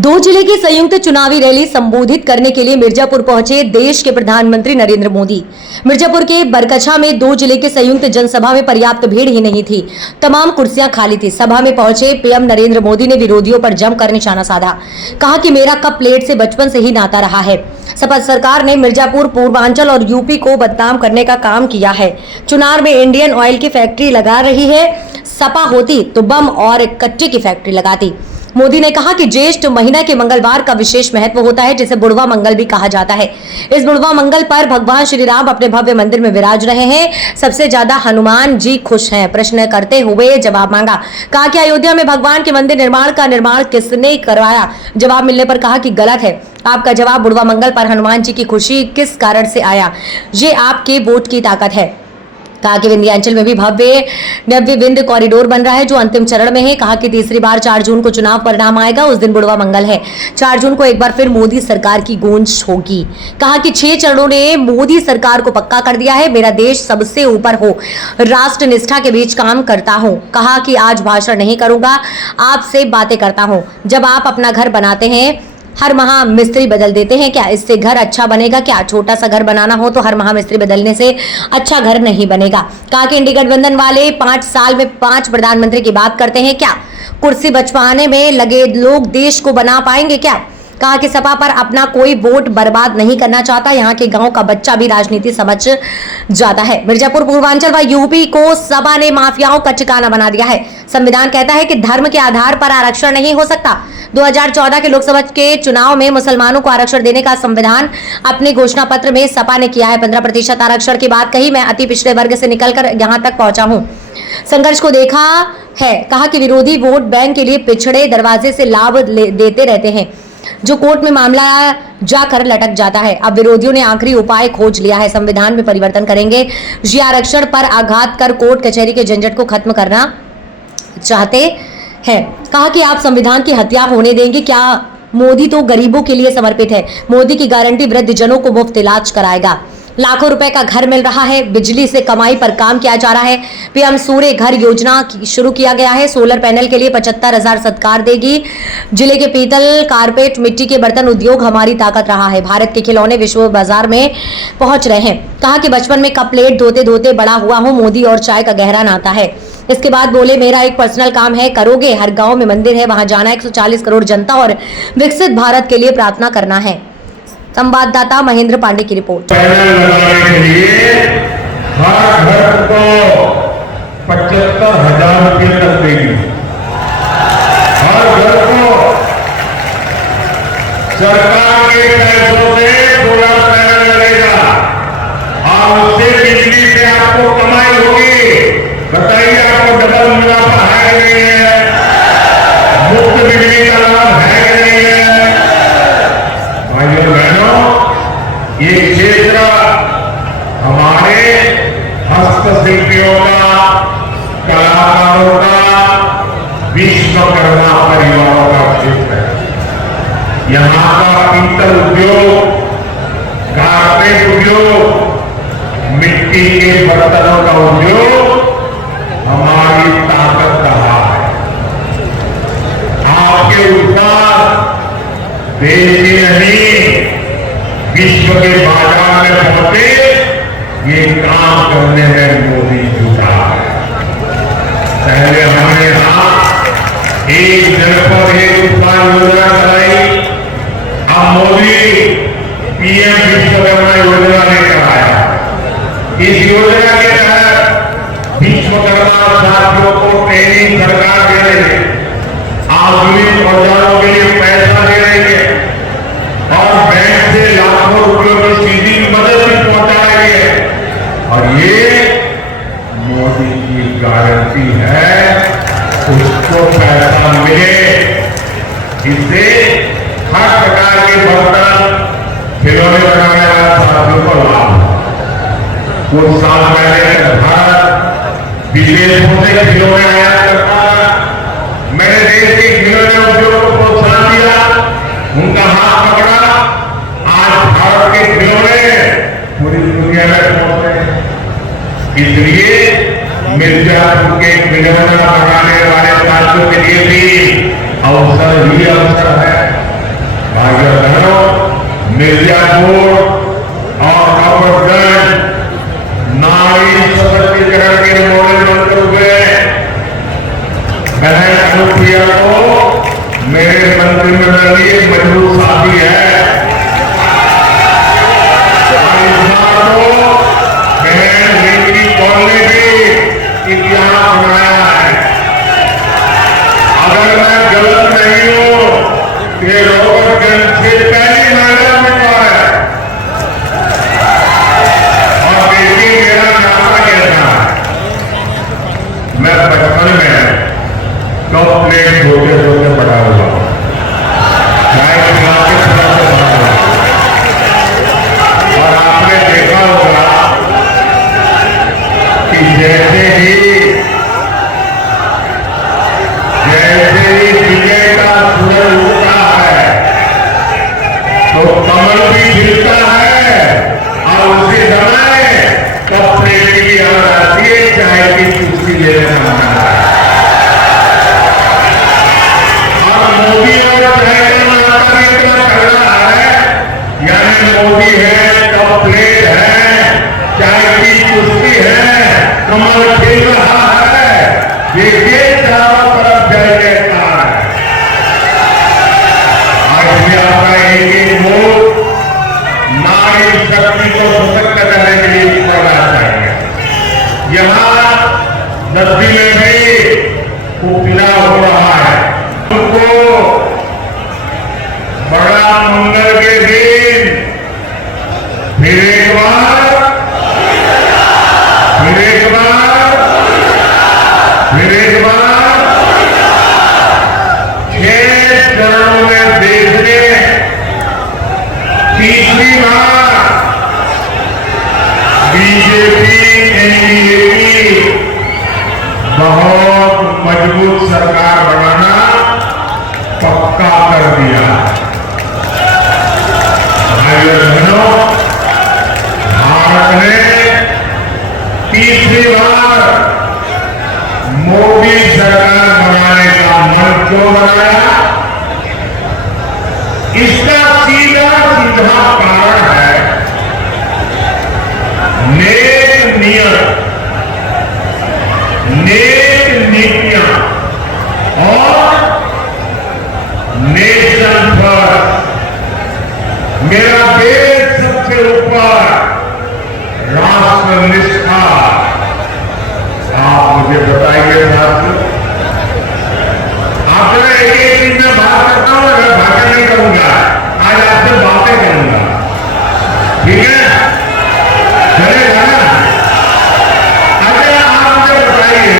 दो जिले की संयुक्त चुनावी रैली संबोधित करने के लिए मिर्जापुर पहुंचे देश के प्रधानमंत्री नरेंद्र मोदी। मिर्जापुर के बरकछा में दो जिले के संयुक्त जनसभा में पर्याप्त भीड़ ही नहीं थी, तमाम कुर्सियां खाली थी। सभा में पहुंचे पीएम नरेंद्र मोदी ने विरोधियों पर जमकर निशाना साधा। कहा कि मेरा कप प्लेट से बचपन से ही नाता रहा है। सपा सरकार ने मिर्जापुर, पूर्वांचल और यूपी को बदनाम करने का काम किया है। चुनार में इंडियन ऑयल की फैक्ट्री लगा रही है। सपा होती तो बम और कट्टे की फैक्ट्री लगाती। मोदी ने कहा कि ज्येष्ठ महीना के मंगलवार का विशेष महत्व होता है, जिसे बुढ़वा मंगल भी कहा जाता है। इस बुढ़वा मंगल पर भगवान श्री राम अपने भव्य मंदिर में विराज रहे हैं। सबसे ज्यादा हनुमान जी खुश हैं। प्रश्न करते हुए जवाब मांगा। कहा कि अयोध्या में भगवान के मंदिर निर्माण किसने करवाया? जवाब मिलने पर कहा कि गलत है। आपका जवाब बुढ़वा मंगल पर हनुमान जी की खुशी किस कारण से आया? ये आपके वोट की ताकत है। कहा कि विंध्याचल में भी भव्य नव्य विंध्य कॉरिडोर बन रहा है, जो अंतिम चरण में है। कहा कि तीसरी बार 4 जून को चुनाव परिणाम आएगा, उस दिन बुढ़वा मंगल है। 4 जून को एक बार फिर मोदी सरकार की गूंज होगी। कहा कि 6 चरणों ने मोदी सरकार को पक्का कर दिया है। मेरा देश सबसे ऊपर हो, राष्ट्र निष्ठा के बीच काम करता हूं। कहा कि आज भाषण नहीं करूंगा, आपसे बातें करता हूं। जब आप अपना घर बनाते हैं, हर माह मिस्त्री बदल देते हैं क्या? इससे घर अच्छा बनेगा क्या? छोटा सा घर बनाना हो तो हर माह मिस्त्री बदलने से अच्छा घर नहीं बनेगा। कहा कि इंडी गठबंधन वाले 5 साल में 5 प्रधानमंत्री की बात करते हैं क्या? कुर्सी बचवाने में लगे लोग देश को बना पाएंगे क्या? कहा कि सपा पर अपना कोई वोट बर्बाद नहीं करना चाहता। यहाँ के गांव का बच्चा भी राजनीति समझ जाता है। मिर्जापुर, पूर्वांचल व यूपी को सपा ने माफियाओं का ठिकाना बना दिया है। संविधान कहता है कि धर्म के आधार पर आरक्षण नहीं हो सकता। 2014 के लोकसभा के चुनाव में मुसलमानों को आरक्षण देने का संविधान अपने घोषणा पत्र में सपा ने किया है। 15% आरक्षण की बात कही। मैं अति पिछड़े वर्ग से निकलकर यहाँ तक पहुंचा हूँ, संघर्ष को देखा है। कहा कि विरोधी वोट बैंक के लिए पिछड़े दरवाजे से लाभ देते रहते हैं, जो कोर्ट में मामला जाकर लटक जाता है। अब विरोधियों ने आखिरी उपाय खोज लिया है, संविधान में परिवर्तन करेंगे। ये आरक्षण पर आघात कर कोर्ट कचहरी के झंझट को खत्म करना चाहते हैं। कहा कि आप संविधान की हत्या होने देंगे क्या? मोदी तो गरीबों के लिए समर्पित है। मोदी की गारंटी वृद्धजनों को मुफ्त इलाज कराएगा। लाखों रुपए का घर मिल रहा है। बिजली से कमाई पर काम किया जा रहा है। पीएम सूर्य घर योजना शुरू किया गया है। सोलर पैनल के लिए 75,000 सत्कार देगी। जिले के पीतल, कारपेट, मिट्टी के बर्तन उद्योग हमारी ताकत रहा है। भारत के खिलौने विश्व बाजार में पहुंच रहे हैं। कहा कि बचपन में कप प्लेट धोते धोते बड़ा हुआ हूं। मोदी और चाय का गहरा नाता है। इसके बाद बोले, मेरा एक पर्सनल काम है, करोगे? हर गांव में मंदिर है, वहां जाना, 140 करोड़ जनता और विकसित भारत के लिए प्रार्थना करना है। संवाददाता महेंद्र पांडे की रिपोर्ट। लगाने के लिए हर घर को 75,000 रुपये तक देगी। हर घर को सरकार के पैसों से सोलर पैनल लगेगा और उससे बिजली से आपको कमाई होगी। बताइए, आपको डबल मुनाफा है कि नहीं है? मुफ्त बिजली का लाभ है कि नहीं है? भाइयों बहनों, ये क्षेत्र हमारे हस्तशिल्पियों का, कलाकारों का, विश्वकर्मा परिवारों का क्षेत्र है। यहाँ का पीतल उद्योग, कारपेट उद्योग, मिट्टी के बर्तनों का उद्योग हमारी ताकत रहा है। आपके उत्पाद देश की नहीं, विश्व के बाजार में पहुंचे, ये काम करने में मोदी जुटा है। पहले हमने यहां एक जनपद एक उत्पाद योजना चलाई। अब मोदी पीएम विश्वकर्मा योजना लेकर आया। इस योजना के तहत विश्वकर्मा साथियों को ट्रेनिंग सरकार दे रही है। आधुनिक औजारों के लिए पैसा दे रही है और बैंक से लाखों रुपयों की सीधी मदद भी पहुंचा रही है। और ये मोदी की गारंटी है, उसको पैसा मिले। इससे हर प्रकार के बर्तन, खिलौने बनाने वाले साथियों को लाभ। कुछ साल पहले भारत विदेशों से खिलौने आयात करता था। मैंने देश के खिलौने उद्योग को प्रोत्साहन दिया, उनका हाथ पकड़ा। आज भारत के खिलौने पूरी दुनिया में पहुंच रहे हैं। इसलिए मिर्जापुर के खिलौना बनाने वाले साथियों के लिए भी अवसर ही अवसर है। मिर्जापुर और अमरगंज नारी सशक्तिकरण के मॉडल बनते हुए बहन अनुप्रिया को मेरे मंत्रिमंडल की मजबूत साथी है। बहन रिंकी कौल ने भी इतिहास बनाया है। अगर मैं गलत नहीं हूं ये रोहतगंज से पहली महिला उम्मीदवार है। और देखिए मेरा नाता कैसा है। मैं बचपन में टॉप प्लेट होते होते बड़ा हुआ, चाय खिलाते खिलाते बड़ा हुआ। और आपने देखा होगा कि जैसे ही विजय का सूरज उगता है तो कमल भी खिलता है और उसी समय कप प्लेट की याद आती है, चाय की चुस्की लेने जाना है। और मोदी और चाय का नाता भी इतना तगड़ा है, यानी मोदी है, कप प्लेट है, चाय की चुस्की है, कमल खिल रहा है। देखिए चारों तरफ जय जयकार है। आज भी आपका एक वोट नारी शक्ति को सशक्त करने के लिए पड़ना चाहिए। यहाँ नदी में भी उपचुनाव हो रहा है। उनको बड़ा मंगल के दिन फिर एक बार चरणों में देखने तीसरी बार बीजेपी एनडीए की बहुत मजबूत सरकार बनाना पक्का कर दिया। भाइयों बहनों, भारत ने तीसरी बार मोदी सरकार बनाने का मन क्यों बनाया? इसका सीधा सीधा कारण है नेक नियत